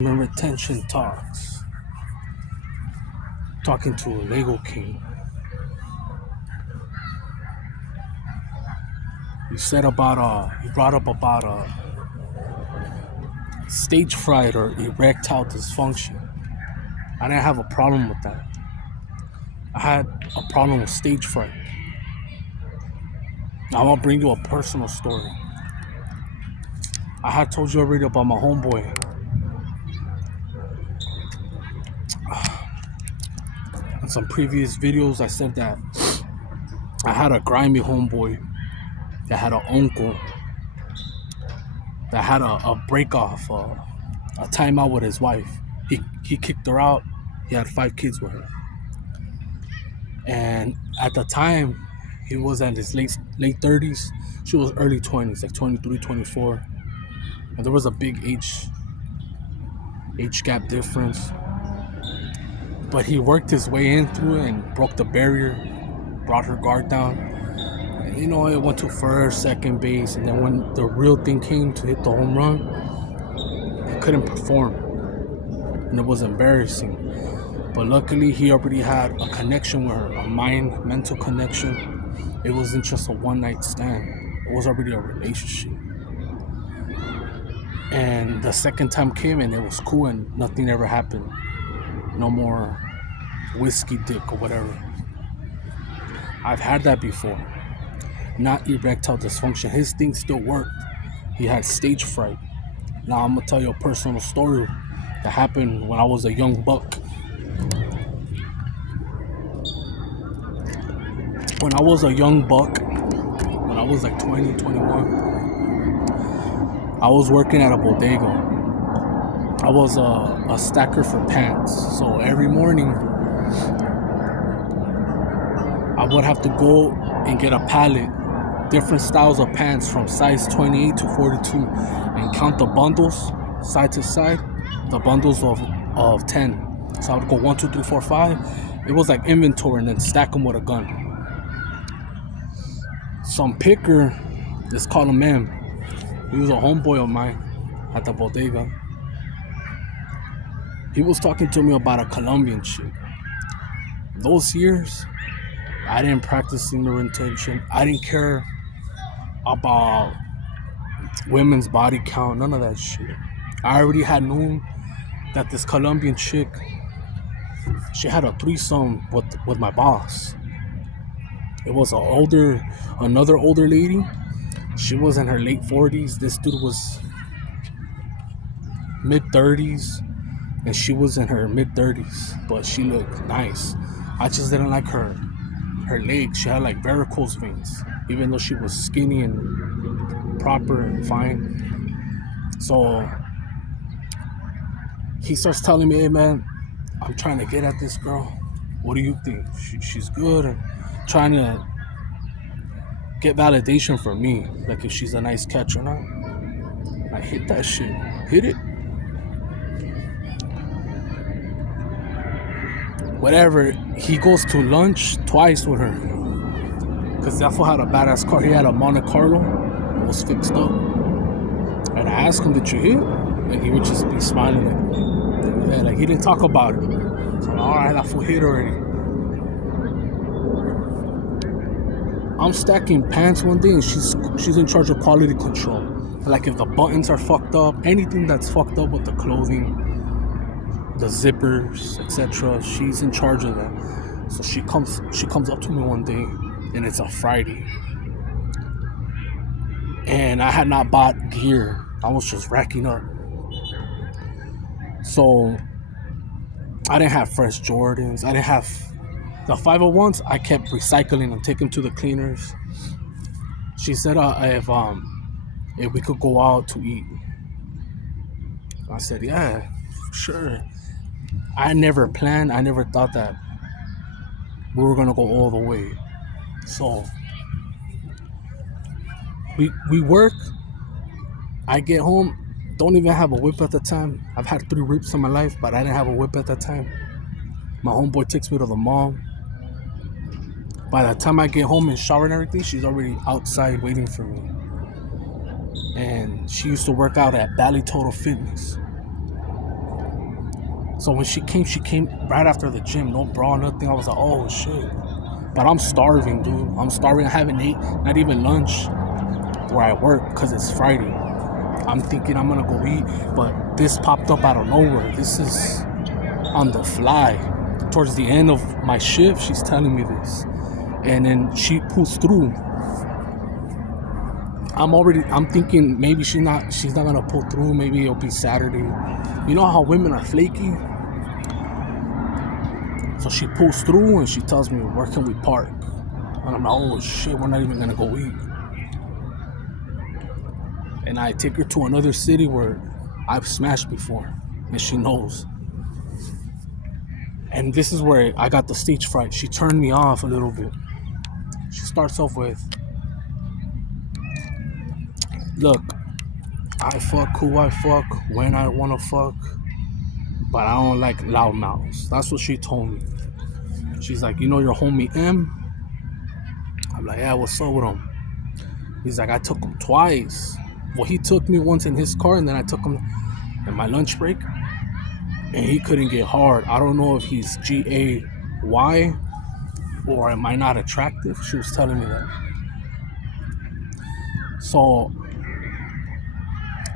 Retention talks. Talking to a Lego King. He brought up about stage fright or erectile dysfunction. I didn't have a problem with that. I had a problem with stage fright. Now I'm gonna bring you a personal story. I had told you already about my homeboy. In some previous videos, I said that I had a grimy homeboy that had an uncle that had a break off, a timeout with his wife. He kicked her out. He had 5 kids with her. And at the time, he was in his late 30s. She was early 20s, like 23, 24. And there was a big age gap difference. But he worked his way in through it and broke the barrier, brought her guard down. And, it went to first, second base. And then when the real thing came to hit the home run, he couldn't perform. And it was embarrassing. But luckily, he already had a connection with her, a mental connection. It wasn't just a one-night stand. It was already a relationship. And the second time came and it was cool and nothing ever happened. No more whiskey dick or whatever. I've had that before. Not erectile dysfunction. His thing still worked. He had stage fright. Now I'm going to tell you a personal story that happened when I was a young buck. When I was a young buck, when I was like 20, 21, I was working at a bodega. I was a stacker for pants. So every morning, I would have to go and get a pallet, different styles of pants from size 28 to 42, and count the bundles side to side, the bundles of 10. So I would go 1, 2, 3, 4, 5. It was like inventory and then stack them with a gun. Some picker, let's call him M. He was a homeboy of mine at the bodega. He was talking to me about a Colombian chick. Those years, I didn't practice semen retention. I didn't care about women's body count, none of that shit. I already had known that this Colombian chick, she had a threesome with my boss. It was another older lady. She was in her late 40s. This dude was mid 30s, and she was in her mid 30s, but she looked nice. I just didn't like her legs. She had like varicose veins, even though she was skinny and proper and fine. So he starts telling me, "Hey man, I'm trying to get at this girl. What do you think? She's good?" Or trying to get validation from me, like if she's a nice catch or not. I hit that shit. Hit it. Whatever. He goes to lunch twice with her. Because that fool had a badass car. He had a Monte Carlo. It was fixed up. And I asked him, "Did you hit?" And he would just be smiling like he didn't talk about it. So I'm like, alright, that fool hit already. I'm stacking pants one day and she's in charge of quality control. Like if the buttons are fucked up, anything that's fucked up with the clothing, the zippers, etc., she's in charge of that. So she comes up to me one day and it's a Friday. And I had not bought gear. I was just racking up. So I didn't have fresh Jordans. I didn't have the 501s. I kept recycling and taking them to the cleaners. She said if we could go out to eat. I said, yeah, sure. I never planned. I never thought that we were gonna go all the way. So we work. I get home. Don't even have a whip at the time. I've had 3 whips in my life, but I didn't have a whip at that time. My homeboy takes me to the mall. By the time I get home and shower and everything, she's already outside waiting for me. And she used to work out at Bally Total Fitness. So when she came right after the gym, no bra, nothing. I was like, oh shit. But I'm starving, dude. I'm starving. I haven't ate, not even lunch where I work, because it's Friday. I'm thinking I'm gonna go eat, but this popped up out of nowhere. This is on the fly. Towards the end of my shift, she's telling me this. And then she pulls through. I'm thinking maybe she's not gonna pull through. Maybe it'll be Saturday. You know how women are flaky? So she pulls through and she tells me, where can we park? And I'm like, oh shit, we're not even gonna go eat. And I take her to another city where I've smashed before, and she knows. And this is where I got the stage fright. She turned me off a little bit. She starts off with, look, I fuck who I fuck, when I wanna fuck, but I don't like loud mouths. That's what she told me. She's like, you know your homie M? I'm like, yeah, what's up with him? He's like, I took him twice. Well, he took me once in his car, and then I took him in my lunch break, and he couldn't get hard. I don't know if he's GAY or am I not attractive? She was telling me that. So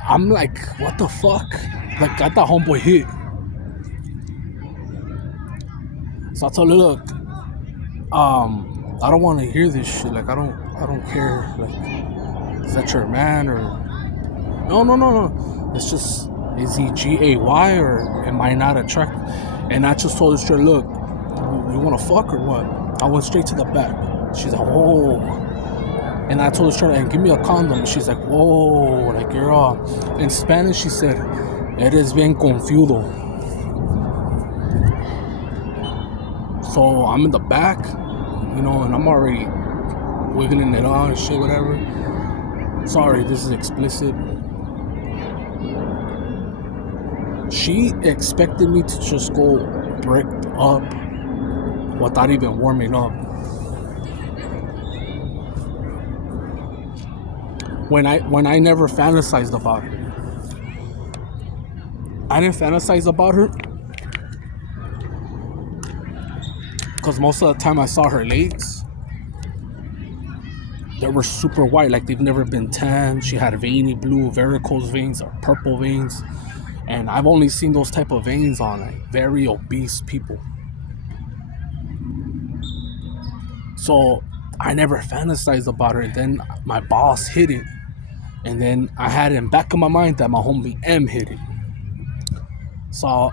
I'm like, what the fuck? Like, I thought homeboy hit. So I told her, look, I don't want to hear this shit. Like, I don't care. Like, is that your man or? No. It's just, is he GAY or am I not attractive? And I just told her straight, look, you want to fuck or what? I went straight to the back. She's like, whoa. And I told her straight, and give me a condom. And she's like, whoa, like you're all. In Spanish, she said, eres bien confudo. So I'm in the back, and I'm already wiggling it on and shit, whatever. Sorry, this is explicit. She expected me to just go bricked up without even warming up. When I never fantasized about her. I didn't fantasize about her because most of the time I saw her legs. They were super white, like they've never been tanned. She had veiny blue varicose veins or purple veins. And I've only seen those type of veins on like very obese people. So I never fantasized about her. Then my boss hit it. And then I had it in back of my mind that my homie M hit it. So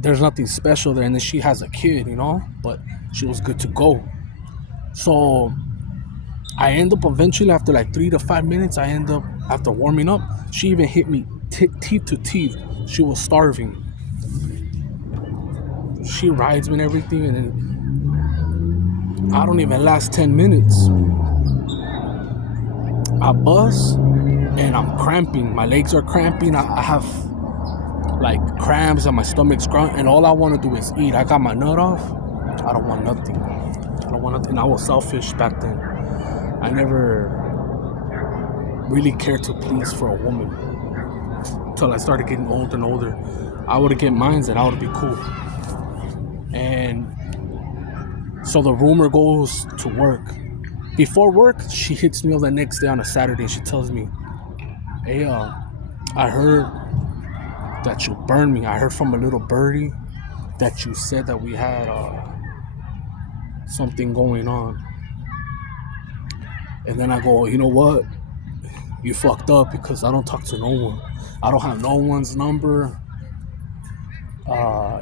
there's nothing special there. And then she has a kid, but she was good to go. So I end up eventually, after like 3 to 5 minutes, after warming up, she even hit me teeth to teeth. She was starving. She rides me and everything, and then I don't even last 10 minutes. I buzz and I'm cramping. My legs are cramping. I have like cramps and my stomach's grunt, and all I want to do is eat. I got my nut off. I don't want nothing. I was selfish back then. I never really cared to please for a woman until I started getting older and older. I would get mines and I would be cool. And so the rumor goes to work. Before work, she hits me up the next day on a Saturday. She tells me, hey, I heard that you burned me. I heard from a little birdie that you said that we had something going on. And then I go, you know what? You fucked up, because I don't talk to no one. I don't have no one's number.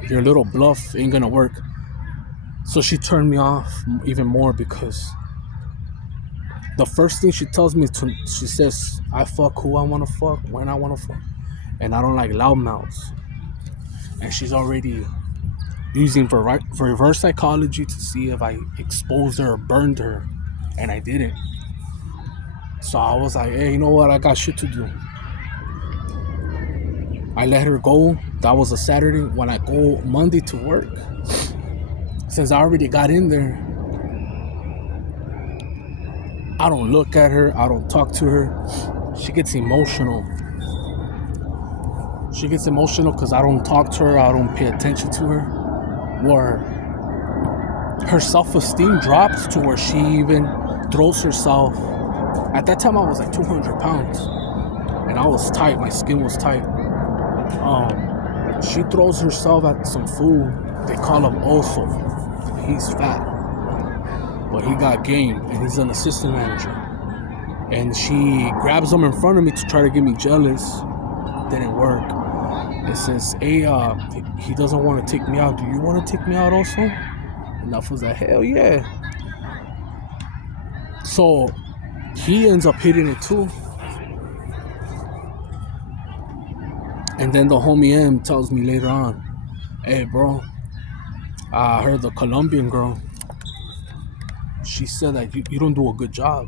Your little bluff ain't gonna work. So she turned me off even more, because the first thing she tells me, she says, I fuck who I want to fuck, when I want to fuck. And I don't like loudmouths. And she's already using reverse psychology to see if I exposed her or burned her. And I didn't. So I was like, hey, you know what? I got shit to do. I let her go. That was a Saturday. When I go Monday to work, since I already got in there, I don't look at her. I don't talk to her. She gets emotional. She gets emotional because I don't talk to her, I don't pay attention to her. Where her self-esteem drops to where she even throws herself. At that time I was like 200 pounds and I was tight, my skin was tight. She throws herself at some fool. They call him Oso. He's fat, but he got game and he's an assistant manager. And she grabs him in front of me to try to get me jealous. Didn't work. It says, hey, he doesn't want to take me out. Do you want to take me out also? And I was like, hell yeah. So he ends up hitting it too. And then the homie M tells me later on, hey bro, I heard the Colombian girl, she said that you don't do a good job.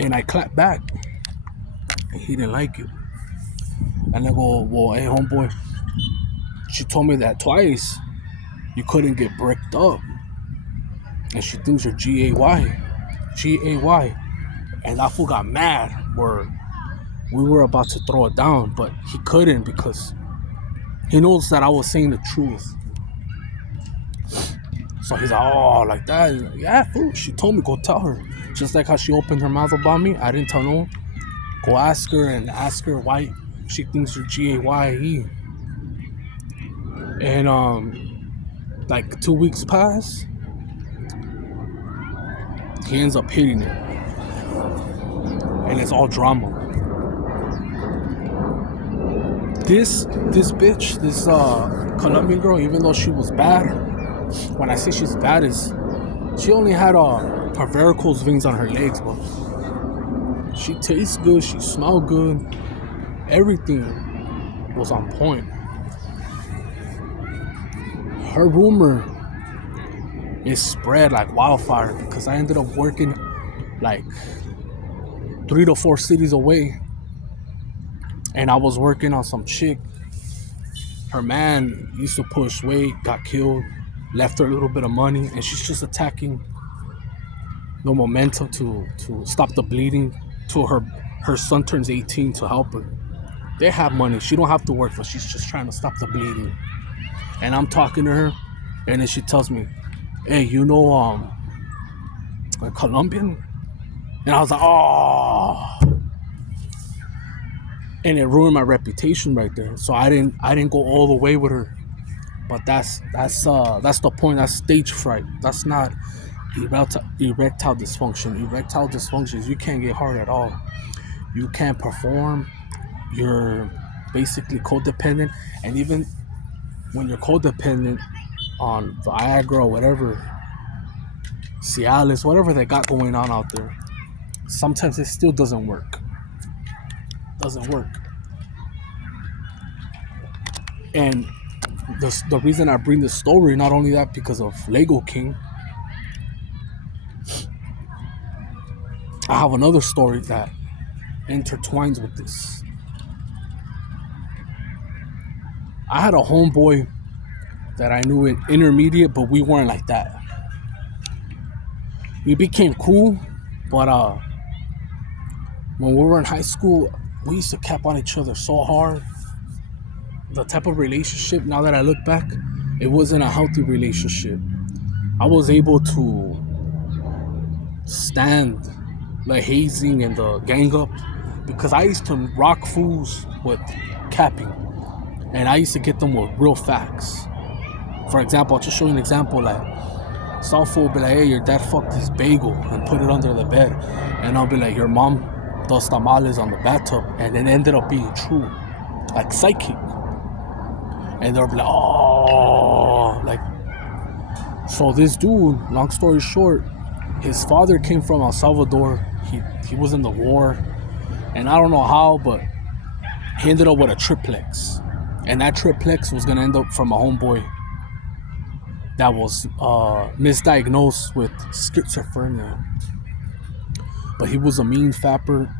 And I clapped back. And he didn't like it. And I go, well, hey homeboy, she told me that twice you couldn't get bricked up. And she thinks you're G-A-Y. G-A-Y. And that fool got mad where we were about to throw it down, but he couldn't because he knows that I was saying the truth. So he's like, oh, like that? Like, yeah, fool. She told me, go tell her. Just like how she opened her mouth about me, I didn't tell no one. Go ask her and ask her why she thinks you're G-A-Y-E. And like 2 weeks pass, he ends up hitting it. And it's all drama. This bitch, this Colombian girl, even though she was bad, when I say she's bad, is she only had her varicose veins on her legs, but she tastes good, she smelled good, everything was on point. Her rumor is spread like wildfire because I ended up working like 3 to 4 cities away. And I was working on some chick. Her man used to push weight, got killed, left her a little bit of money, and she's just attacking the momentum to stop the bleeding till her son turns 18 to help her. They have money. She don't have to work, but she's just trying to stop the bleeding. And I'm talking to her, and then she tells me, hey, you know a Colombian? And I was like, oh. And it ruined my reputation right there. So I didn't go all the way with her. But that's the point. That's stage fright. That's not erectile dysfunction. Erectile dysfunction is you can't get hard at all. You can't perform. You're basically codependent. And even when you're codependent on Viagra or whatever, Cialis, whatever they got going on out there, sometimes it still doesn't work. Doesn't work. And the reason I bring this story, not only that because of Lego King, I have another story that intertwines with this. I had a homeboy that I knew in intermediate, but we weren't like that. We became cool, but when we were in high school, we used to cap on each other so hard. The type of relationship, now that I look back, it wasn't a healthy relationship. I was able to stand the hazing and the gang up because I used to rock fools with capping, and I used to get them with real facts. For example, I'll just show you an example. Like, some fool will be like, hey, your dad fucked this bagel and put it under the bed. And I'll be like, your mom does tamales on the bathtub. And it ended up being true. Like psychic. And they'll be like, oh. Like, so this dude, long story short, his father came from El Salvador. He was in the war. And I don't know how, but he ended up with a triplex. And that triplex was going to end up from a homeboy that was misdiagnosed with schizophrenia. But he was a mean fapper,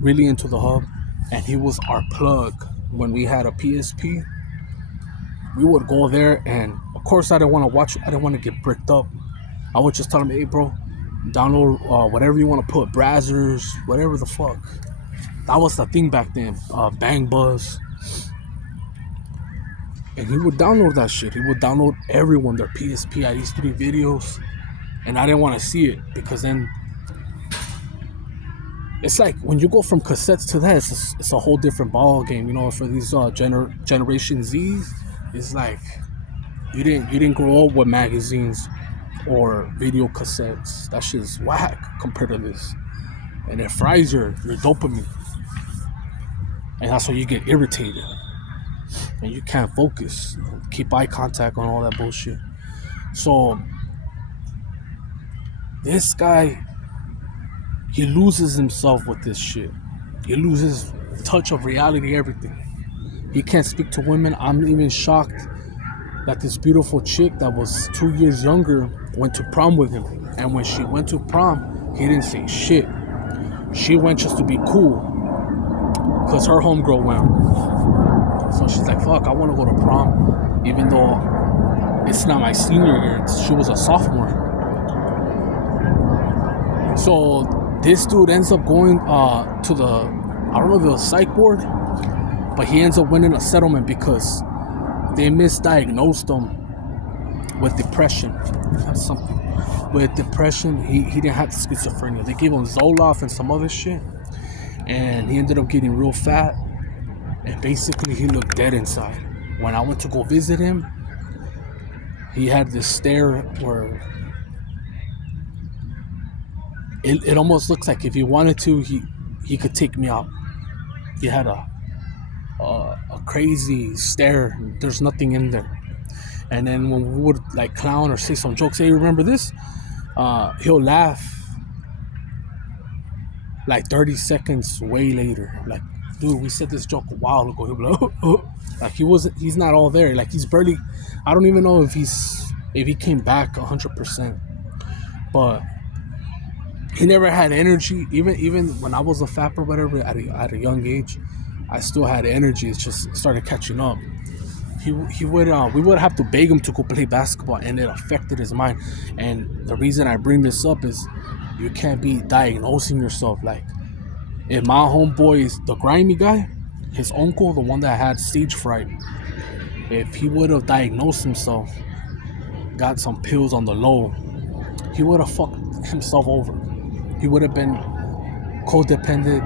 really into the hub, and he was our plug. When we had a PSP, we would go there, and of course I didn't want to watch, I didn't want to get bricked up. I would just tell him, hey bro, download whatever you want to put, Brazzers, whatever the fuck. That was the thing back then. Bang Buzz. And he would download that shit. He would download everyone, their PSP, at least 3 videos. And I didn't want to see it because then it's like when you go from cassettes to that, it's a whole different ball game. You know, for these Generation Z's, it's like you didn't grow up with magazines or video cassettes. That shit's whack compared to this, and it fries your dopamine, and that's why you get irritated and you can't focus, keep eye contact on all that bullshit. So this guy, he loses himself with this shit. He loses touch of reality, everything. He can't speak to women. I'm even shocked that this beautiful chick that was 2 years younger went to prom with him. And when she went to prom, he didn't say shit. She went just to be cool because her homegirl went. So she's like, fuck, I want to go to prom, even though it's not my senior year. She was a sophomore. So this dude ends up going to the, I don't know if it was psych ward, but he ends up winning a settlement because they misdiagnosed him with depression. With depression, he didn't have schizophrenia. They gave him Zoloft and some other shit, and he ended up getting real fat, and basically he looked dead inside. When I went to go visit him, he had this stare where it almost looks like if he wanted to, he could take me out. He had a crazy stare. There's nothing in there. And then when we would like clown or say some jokes, hey, remember this? He'll laugh like 30 seconds way later. Like, dude, we said this joke a while ago. He'll be like, oh. Like he's not all there. Like he's barely, I don't even know if he came back 100%. But he never had energy. Even when I was a fap or whatever at a young age, I still had energy. It just started catching up. We would have to beg him to go play basketball, and it affected his mind. And the reason I bring this up is you can't be diagnosing yourself. Like, if my homeboy is the grimy guy, his uncle, the one that had stage fright, if he would have diagnosed himself, got some pills on the low, he would have fucked himself over. He would have been codependent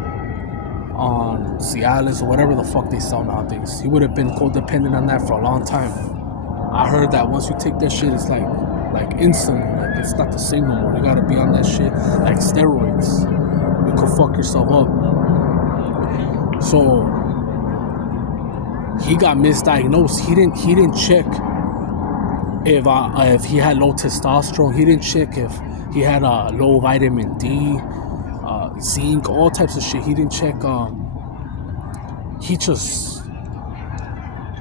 on Cialis or whatever the fuck they sell nowadays. He would have been codependent on that for a long time. I heard that once you take that shit, it's like insulin. Like, it's not the same no more. You gotta be on that shit like steroids. You could fuck yourself up. So he got misdiagnosed. He didn't check if he had low testosterone. He didn't check if he had low vitamin D, zinc, all types of shit. He didn't check.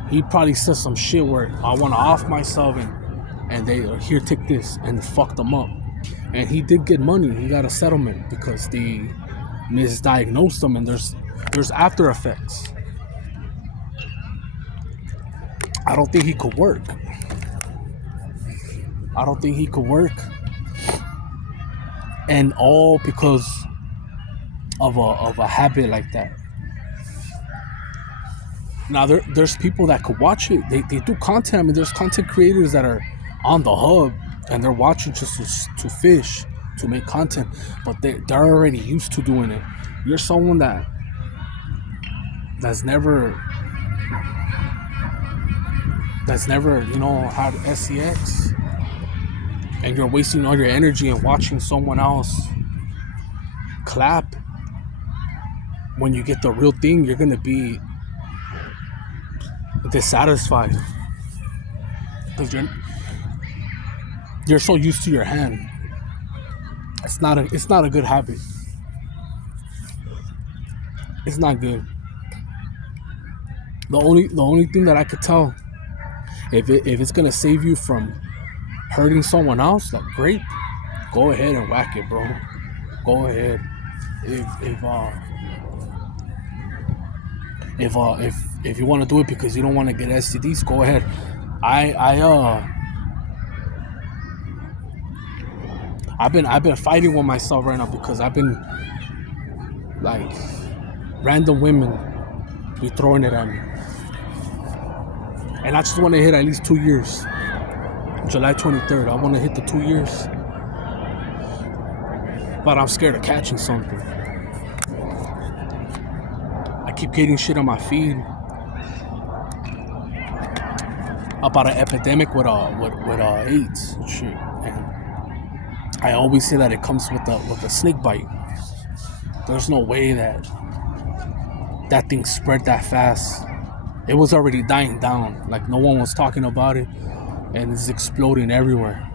He probably said some shit where I want to off myself, and they here, take this, and fucked him up. And he did get money. He got a settlement because they misdiagnosed him, and there's after effects. I don't think he could work. And all because of a habit like that. Now there's people that could watch it. They do content. I mean, there's content creators that are on the hub and they're watching just to fish, to make content, but they're already used to doing it. You're someone that's never had SEX, and you're wasting all your energy and watching someone else clap. When you get the real thing, you're gonna be dissatisfied because you're so used to your hand. It's not a good habit. It's not good. The only thing that I could tell, if it's gonna save you from hurting someone else, like, great, go ahead and whack it, bro. Go ahead. If you want to do it because you don't want to get STDs, go ahead. I've been fighting with myself right now because I've been like random women be throwing it at me. And I just want to hit at least 2 years. July 23rd, I want to hit the 2 years. But I'm scared of catching something. I keep getting shit on my feed about an epidemic with AIDS and shit. And I always say that it comes with a snake bite. There's no way that thing spread that fast. It was already dying down. Like, no one was talking about it, and it's exploding everywhere.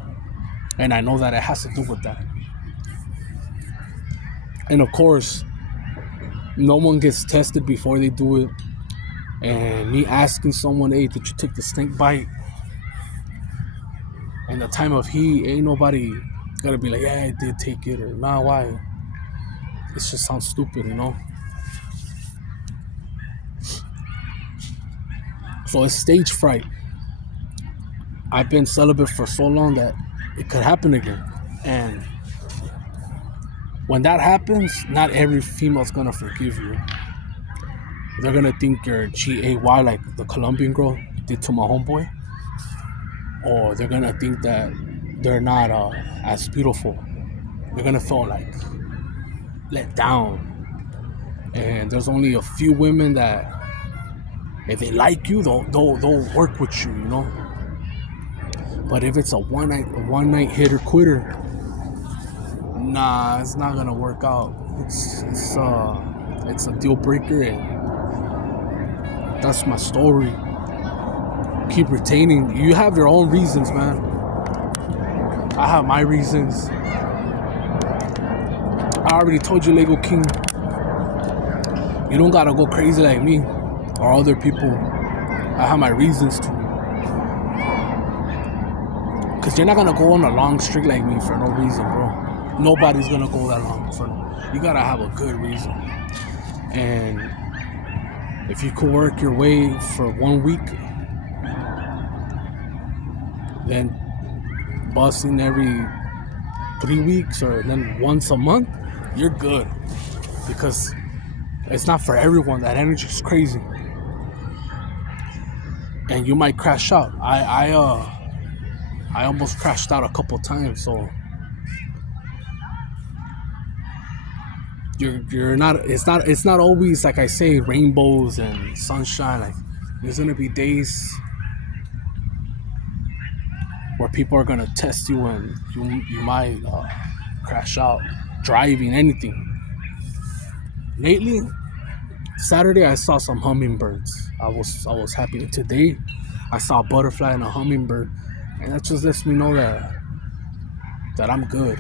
And I know that it has to do with that. And of course, no one gets tested before they do it. And me asking someone, hey, did you take the snake bite? In the time of heat, ain't nobody gonna be like, yeah, I did take it, or nah, why? It just sounds stupid, you know? So it's stage fright. I've been celibate for so long that it could happen again. And when that happens, not every female's gonna forgive you. They're gonna think you're GAY like the Colombian girl did to my homeboy. Or they're gonna think that they're not as beautiful. They're gonna feel like let down. And there's only a few women that, if they like you, they'll work with you, you know. But if it's a one night hitter quitter, nah, it's not gonna work out. It's a deal breaker, and that's my story. Keep retaining. You have your own reasons, man. I have my reasons. I already told you, Lego King. You don't gotta go crazy like me or other people. I have my reasons to. Cause you're not gonna go on a long streak like me for no reason, bro. Nobody's gonna go that long. You gotta have a good reason. And if you could work your way for 1 week, then busting every 3 weeks, or then once a month, you're good. Because it's not for everyone. That energy is crazy. And you might crash out. I almost crashed out a couple times, so you're not, it's not always, like I say, rainbows and sunshine. Like, there's gonna be days where people are gonna test you, and you might crash out driving, anything. Lately, Saturday I saw some hummingbirds. I was happy. Today I saw a butterfly and a hummingbird, and that just lets me know that I'm good,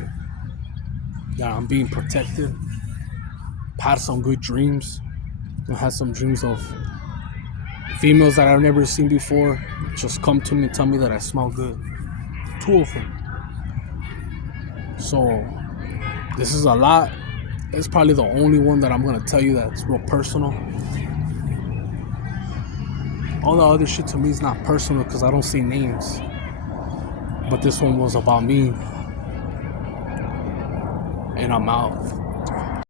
that I'm being protected. Had some good dreams. I had some dreams of females that I've never seen before just come to me and tell me that I smell good. 2 of them. So this is a lot. It's probably the only one that I'm gonna tell you that's real personal. All the other shit to me is not personal because I don't say names. But this one was about me. And I'm out.